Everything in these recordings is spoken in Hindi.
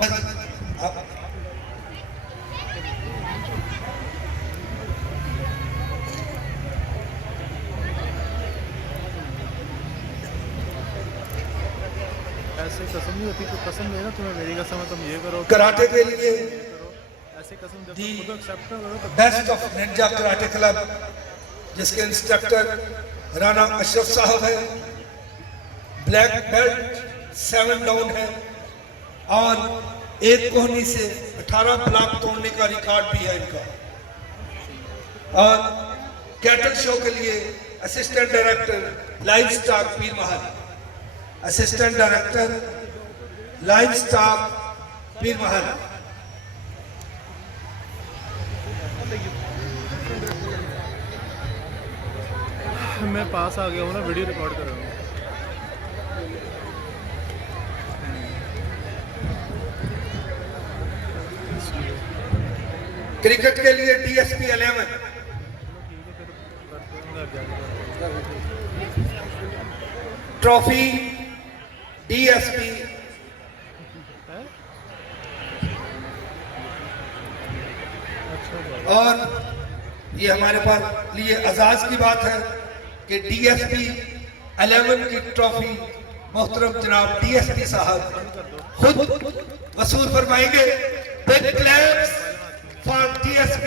बस ऐसे कसम नहीं होती, तो कसम लेना तुम्हें, मेरी कसम है तुम ये करो कराटे के लिए ऐसे कसम जब दी तुम खुद एक्सेप्ट करो तो best of Ninja karate club, जिसके इंस्ट्रक्टर राणा अशरफ साहब है, ब्लैक बेल्ट 7 डाउन है और एक कोहनी से 18 ब्लॉक तोड़ने का रिकॉर्ड भी है इनका। और कैटल शो के लिए असिस्टेंट डायरेक्टर लाइव स्टॉक पीर महल, असिस्टेंट डायरेक्टर लाइव स्टॉक पीर महल। मैं पास आ गया हूँ ना, वीडियो रिकॉर्ड कर रहा हूँ। क्रिकेट के लिए DSP 11 ट्रॉफी DSP और ये हमारे पास लिए एजाज की बात है कि DSP 11 की ट्रॉफी मोहतरम जनाब DSP साहब खुद वसूल फरमाएंगे। Big claps for DSP।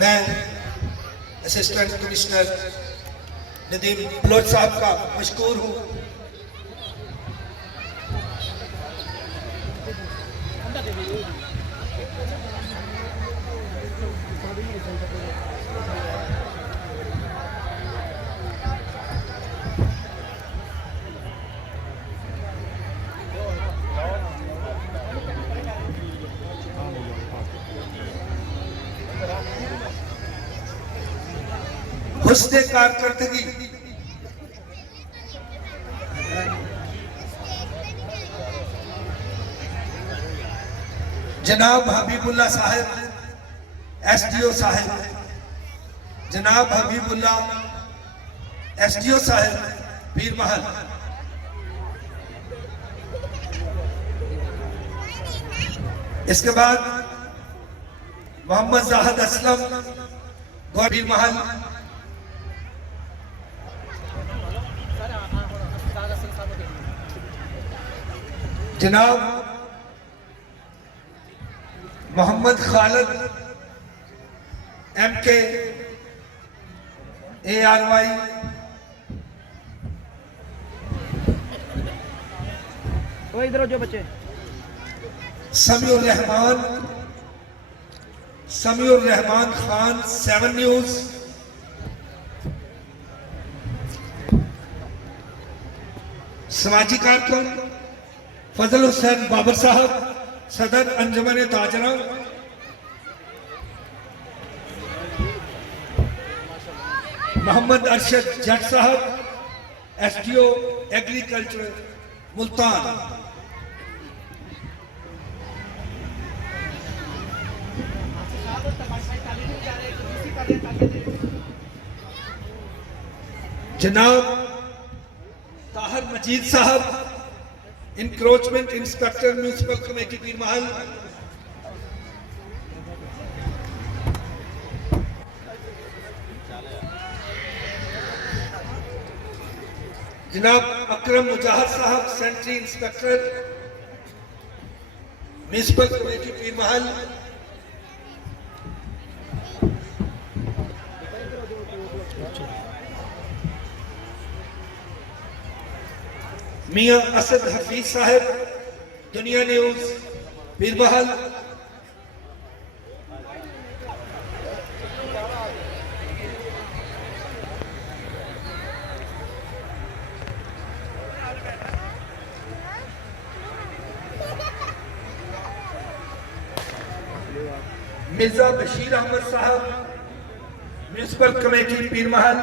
मैं असिस्टेंट कमिश्नर नदीम बलोच साहब का मशकूर हूँ। हुस्ने कारकर्दगी जनाब हबीबुल्ला साहब, SDO साहब, जनाब हबीबुल्ला SDO साहब पीर महल। इसके बाद मोहम्मद जाहिद असलम पीर महल, जनाब मोहम्मद खालिद MK ARY, वो इधर जो बच्चे समीउर रहमान खान 7 न्यूज, समाजी कारकुन फजल हुसैन बाबर साहब सदर अंजुमन ताजरा, मोहम्मद अरशद जट साहब SDO एग्रीकल्चर मुल्तान, जनाब ताहिर मजीद साहब इंक्रोचमेंट इंस्पेक्टर म्यूनिसिपल कमेटी पीर महल, जनाब अकरम मुजाहिद साहब सेंट्री इंस्पेक्टर म्यूनिसिपल कमेटी पीर महल, मियां असद हफीज साहब दुनिया न्यूज पीर महल, मिर्जा बशीर अहमद साहब म्यूनिसिपल कमेटी पीर महल,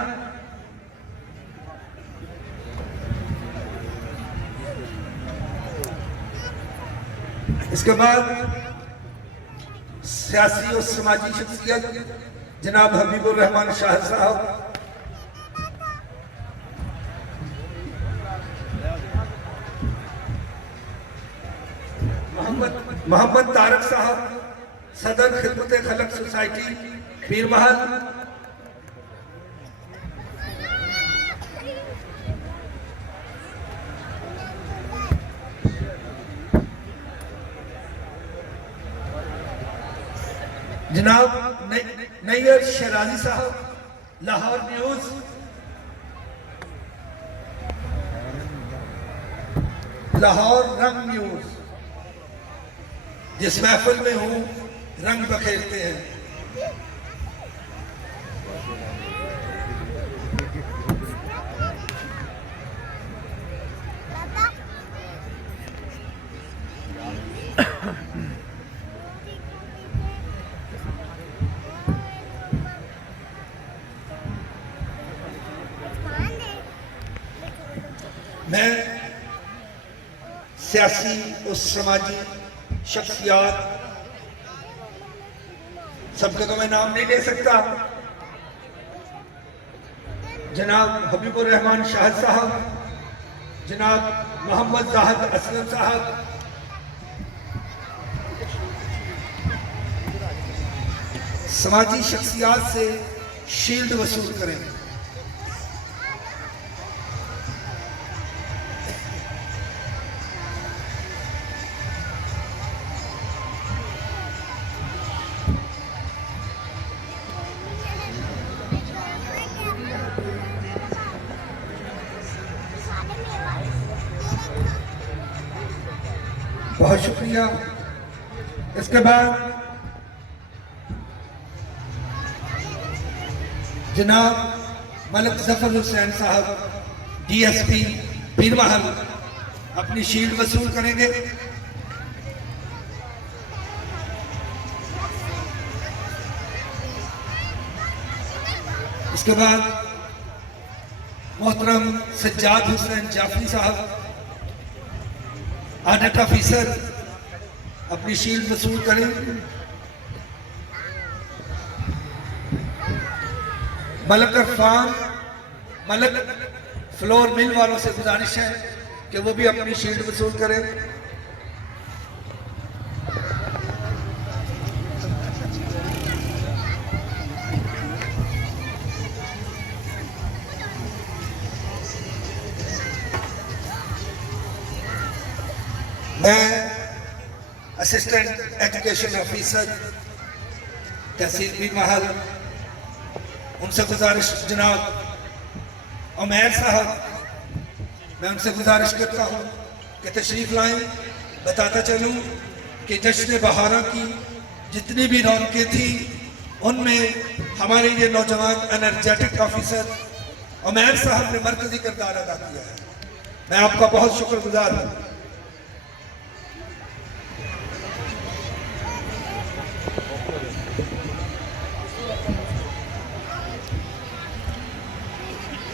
इसके बाद सियासी और समाजी शख्सियत जनाब हबीबुर रहमान शाह साहब, मोहम्मद तारक साहब, सदर खिदमत खलक सोसाइटी पीर महल, जनाब नैयर शराजी साहब, लाहौर न्यूज, लाहौर रंग न्यूज, जिस महफिल में हूं रंग बखेरते हैं। मैं सियासी और समाजी शख्सियात सबका तो मैं नाम नहीं ले सकता। जनाब हबीबुर रहमान शाह साहब, जनाब मोहम्मद जाहिद असलम साहब, समाजी शख्सियात से शील्ड वसूल करें। बहुत शुक्रिया। इसके बाद जनाब मलिक जफर हुसैन साहब, DSP पीर महल, अपनी शील्ड वसूल करेंगे। इसके बाद मोहतरम सज्जाद हुसैन जाफरी साहब, ऑडिट ऑफिसर, अपनी शील्ड वसूल करें। मलक इरफान, मलक फ्लोर मिल वालों से गुजारिश है कि वो भी अपनी शील्ड वसूल करें। मैं असिस्टेंट एजुकेशन ऑफिसर तहसील पीर महल, उनसे गुजारिश, जनाब उमैर साहब, मैं उनसे गुजारिश करता हूँ कि तशरीफ लाएं। बताता चलूँ कि जश्न बहारा की जितनी भी रौनकें थी उनमें हमारे ये नौजवान एनर्जेटिक ऑफिसर उमैर साहब ने मरकजी किरदार अदा किया है। मैं आपका बहुत शुक्रगुजार हूँ।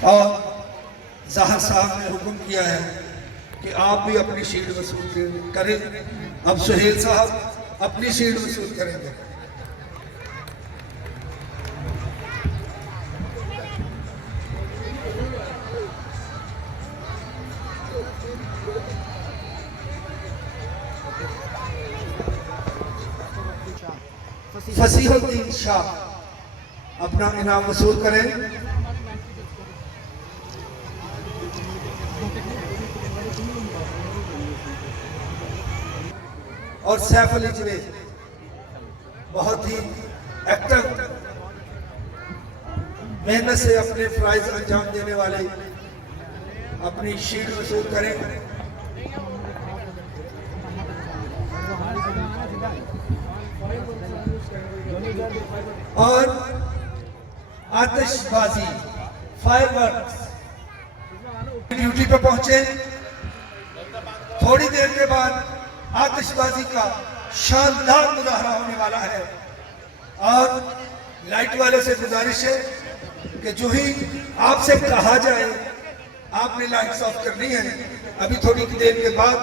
और ज़ाहिर साहब ने हुक्म किया है कि आप भी अपनी शील्ड वसूल करें। अब सुहेल साहब अपनी शील्ड वसूल करेंगे। फसीहुद्दीन शाह अपना इनाम वसूल करें। और सैफ अली जवेद बहुत ही एक्टिव, मेहनत से अपने फ्राइज अंजाम देने वाले अपनी शील्ड वसूल करें। और आतिशबाजी फायरवर्क्स ड्यूटी पे पहुंचे। थोड़ी देर के बाद आतिशबाजी का शानदार मुजाहरा होने वाला है और लाइट वाले से गुजारिश है कि जो ही आपसे कहा जाए आपने लाइट्स ऑफ करनी है। अभी थोड़ी देर के बाद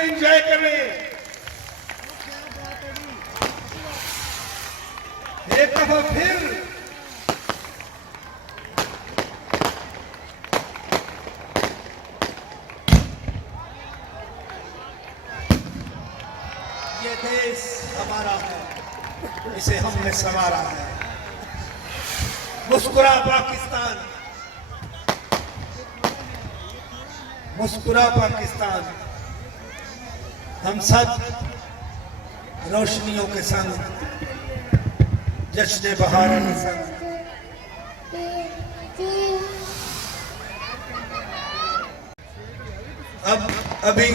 आइए एंजॉय करें। एक दफा फिर ये देश हमारा है, इसे हमने संवारा है। मुस्कुरा पाकिस्तान, मुस्कुरा पाकिस्तान। हम सब रोशनियों के संग, जश्न बहार के संग। अभी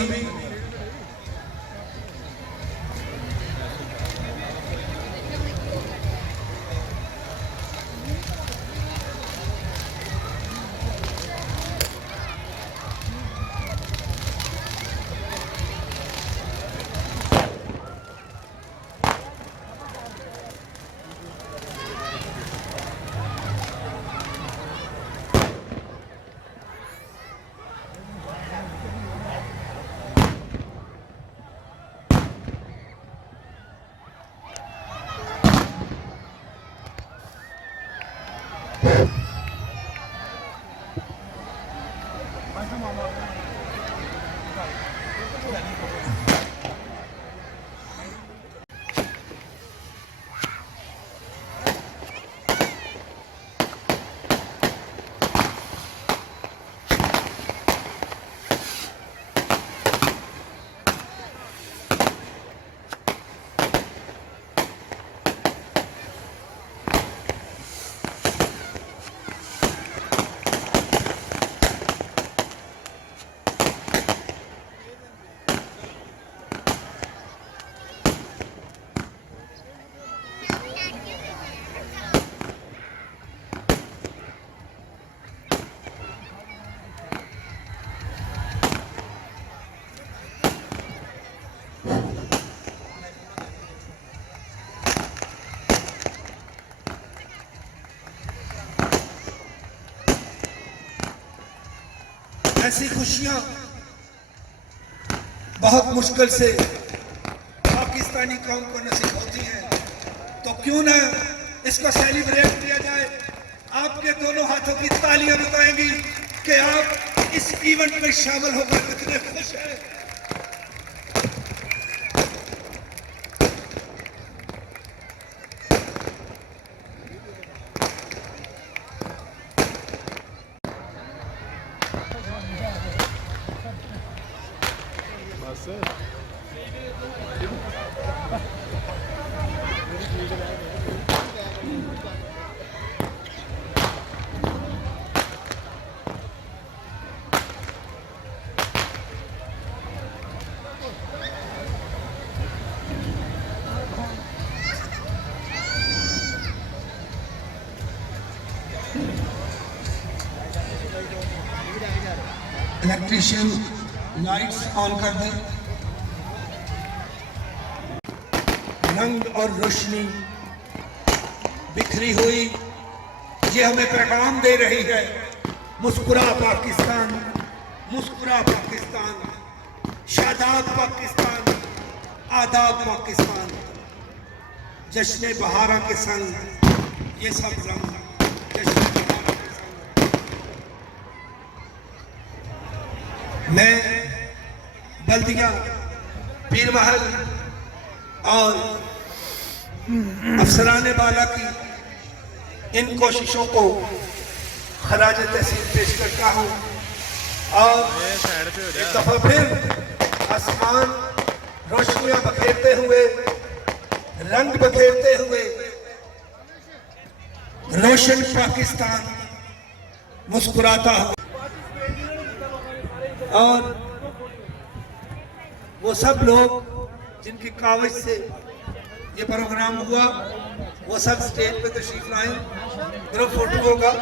ऐसी खुशियां बहुत मुश्किल से पाकिस्तानी कौम को नसीब होती हैं, तो क्यों ना इसको सेलिब्रेट किया जाए। आपके दोनों हाथों की तालियां बताएंगी कि आप इस इवेंट में शामिल होकर कितने खुश हैं। इलेक्ट्रिशियन लाइट्स ऑन कर दें। रंग और रोशनी बिखरी हुई ये हमें पैगाम दे रही है, मुस्कुरा पाकिस्तान, मुस्कुरा पाकिस्तान, शादाब पाकिस्तान, आदाब पाकिस्तान। जश्न बहारा के संग ये सब रंग जश्न बहारा के संग। मैं बल्दिया, पीर महल और अफसराने बाला की इन कोशिशों को खराज तहसीन पेश करता हूँ और एक दफा फिर आसमान रोशनियां बखेरते हुए, रंग बखेरते हुए, रोशन पाकिस्तान मुस्कुराता हुआ। और वो सब लोग जिनकी कावज से ये प्रोग्राम हुआ, वो सब स्टेज पे तशरीफ लाए। ग्रुप फोटो होगा,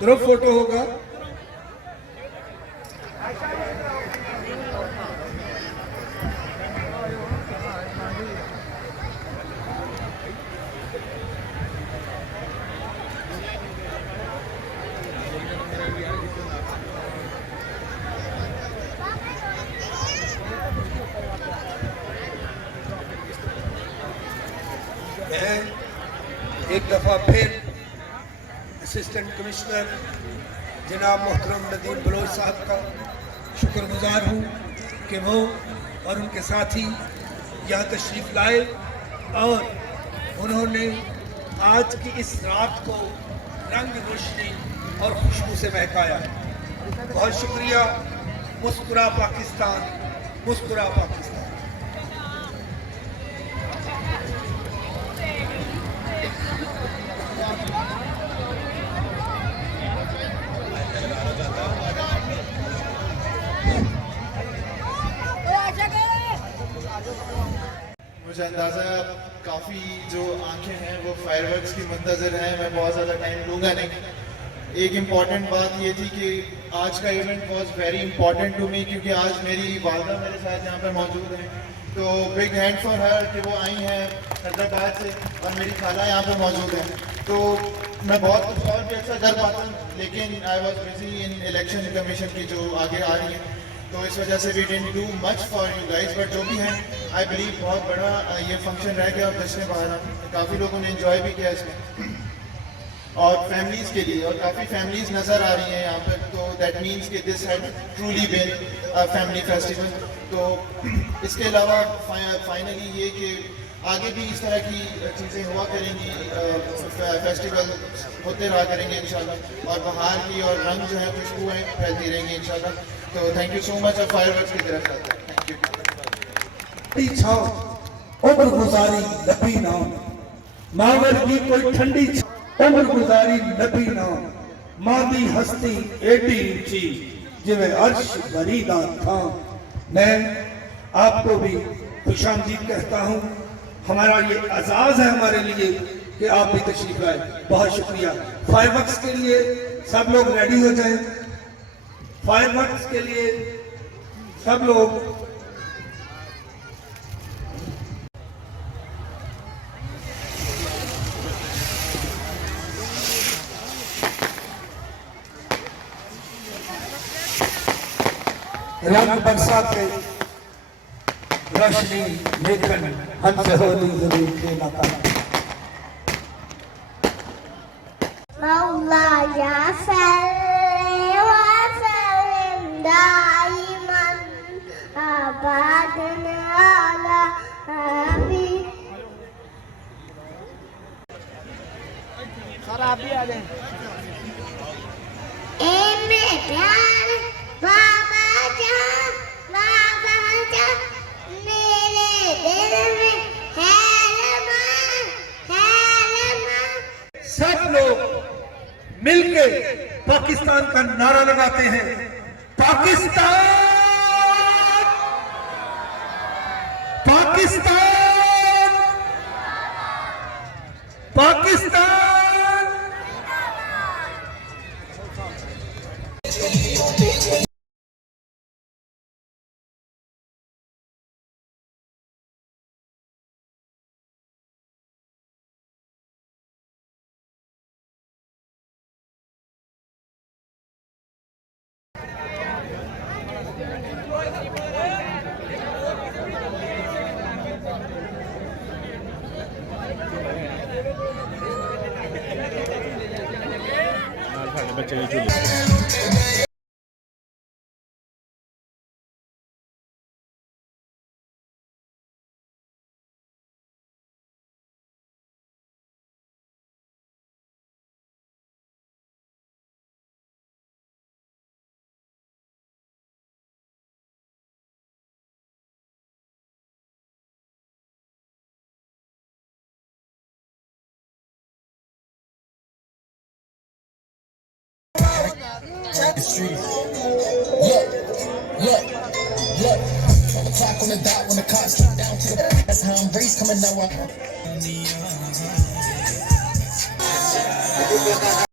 ग्रुप फोटो होगा। मैं एक दफ़ा फिर असिस्टेंट कमिश्नर जनाब मोहतरम नदीम बलोच साहब का शुक्रगुजार हूँ कि वो और उनके साथी यहाँ तशरीफ़ लाए और उन्होंने आज की इस रात को रंग रोशनी और खुशबू से महकाया। बहुत शुक्रिया। मुस्कुरा पाकिस्तान, मुस्कुरा पाकिस्तान। मुझे अंदाज़ा काफ़ी जो आंखें हैं वो फायरवर्क्स की मुंतज़र हैं। मैं बहुत ज़्यादा टाइम लूँगा नहीं। एक इम्पॉर्टेंट बात ये थी कि आज का event was very important to me, क्योंकि आज मेरी वालदा मेरे साथ यहाँ पर मौजूद हैं। तो बिग हैंड फॉर हर कि वो आई हैं हैदराबाद से और मेरी खाला यहाँ पर मौजूद हैं। तो मैं बहुत कुछ और भी अच्छा कर पाता, लेकिन I was busy in election commission की जो आगे आ रही है, तो इस वजह से we didn't do much for you guys. But जो भी है आई बिलीव बहुत बड़ा ये फंक्शन रह गया और जश्न बहार काफ़ी लोगों ने एंजॉय भी किया इसमें, और फैमिलीज़ के लिए, और काफ़ी फैमिलीज़ नज़र आ रही हैं यहाँ पर। तो दैट मीन्स कि this had truly been a family festival. तो इसके अलावा फाइनली ये कि आगे भी इस तरह की चीज़ें हुआ करेंगी, फेस्टिवल होते रहा करेंगे इंशाल्लाह, और बहार की और रंग जो है खुशबुएँ फैलती रहेंगी इंशाल्लाह। तो थैंक यू सो मच। और फायरवर्क्स की तरफ जाता है। Thank you. उम्र गुजारी नबी नाम, मावर की कोई ठंडी उम्र गुजारी नबी नाम, मादी हस्ती एडी ऊंची जिਵੇਂ अर्श बरीदा था। मैं आपको भी खुशामदीद कहता हूँ। हमारा ये एजाज़ है हमारे लिए कि आप भी तशरीफ लाए। बहुत शुक्रिया। फायरवर्क्स के लिए सब लोग रेडी हो जाएं। फायरवर्क्स के लिए सब लोग रंग बरसाते रोशनी लेकर हमसे होली जरूर खेलना था। मौलाया सल्ले व सल्लिम दाइमन अबदन अला हबीब। सर आप भी आ जाएं। ए मेरे प्यार बाबा जान, बाबा जान, मेरे दिल में है रमान, है रमान। सब लोग मिलके पाकिस्तान का नारा लगाते हैं। पाकिस्तान, पाकिस्तान, पाकिस्तान। बच्चे के झूले The street. Look. On the clock, on the dot, when the cops get down to the. That's how I'm race coming out.